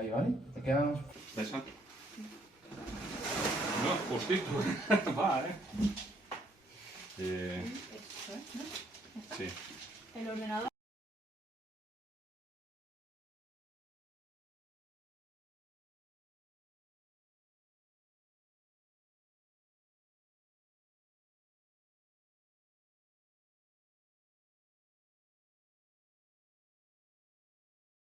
Ahí, ¿vale? Te quedan... ¿Pesa? No, justito. Va, Esto es, ¿no? Sí. El ordenador.